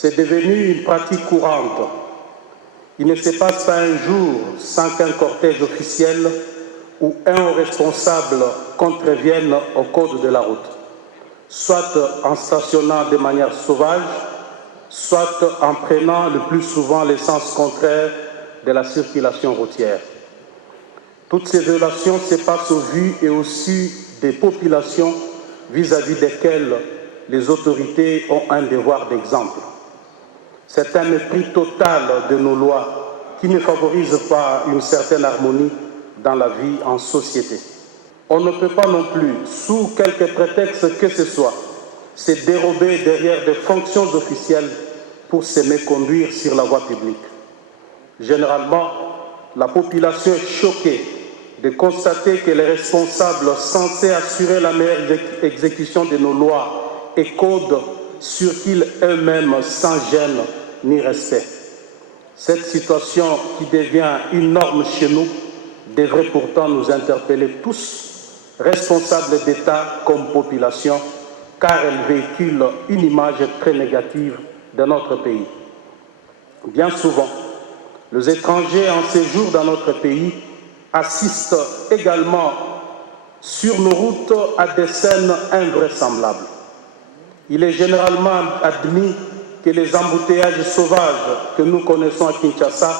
C'est devenu une pratique courante. Il ne se passe pas un jour sans qu'un cortège officiel ou un responsable contrevienne au code de la route, soit en stationnant de manière sauvage, soit en prenant le plus souvent le sens contraire de la circulation routière. Toutes ces violations se passent au vu et au su des populations vis-à-vis desquelles les autorités ont un devoir d'exemple. C'est un mépris total de nos lois qui ne favorise pas une certaine harmonie dans la vie en société. On ne peut pas non plus, sous quelque prétexte que ce soit, se dérober derrière des fonctions officielles pour se méconduire sur la voie publique. Généralement, la population est choquée de constater que les responsables censés assurer la meilleure exécution de nos lois et codes circulent eux-mêmes sans gêne ni respect. Cette situation qui devient une norme chez nous devrait pourtant nous interpeller tous, responsables d'État comme population, car elle véhicule une image très négative de notre pays. Bien souvent, les étrangers en séjour dans notre pays assistent également sur nos routes à des scènes invraisemblables. Il est généralement admis que les embouteillages sauvages que nous connaissons à Kinshasa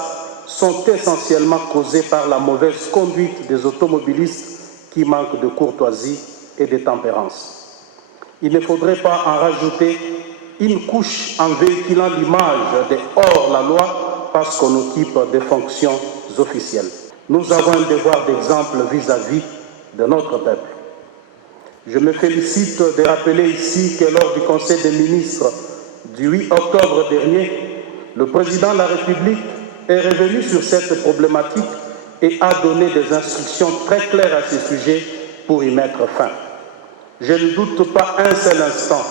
sont essentiellement causés par la mauvaise conduite des automobilistes qui manquent de courtoisie et de tempérance. Il ne faudrait pas en rajouter une couche en véhiculant l'image de hors-la-loi parce qu'on occupe des fonctions officielles. Nous avons un devoir d'exemple vis-à-vis de notre peuple. Je me félicite de rappeler ici que lors du Conseil des ministres du 8 octobre dernier, le président de la République est revenu sur cette problématique et a donné des instructions très claires à ce sujet pour y mettre fin. Je ne doute pas un seul instant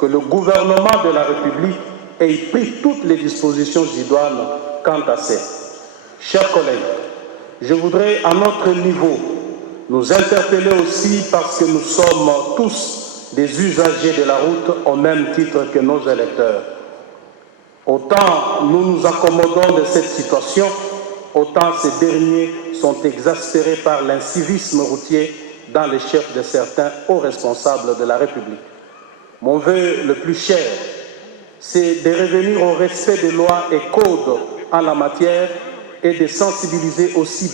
que le gouvernement de la République ait pris toutes les dispositions idoines quant à ça. Chers collègues, je voudrais à notre niveau nous interpeller aussi parce que nous sommes tous des usagers de la route au même titre que nos électeurs. Autant nous nous accommodons de cette situation, autant ces derniers sont exaspérés par l'incivisme routier dans les chefs de certains hauts responsables de la République. Mon vœu le plus cher, c'est de revenir au respect des lois et codes en la matière et de sensibiliser aussi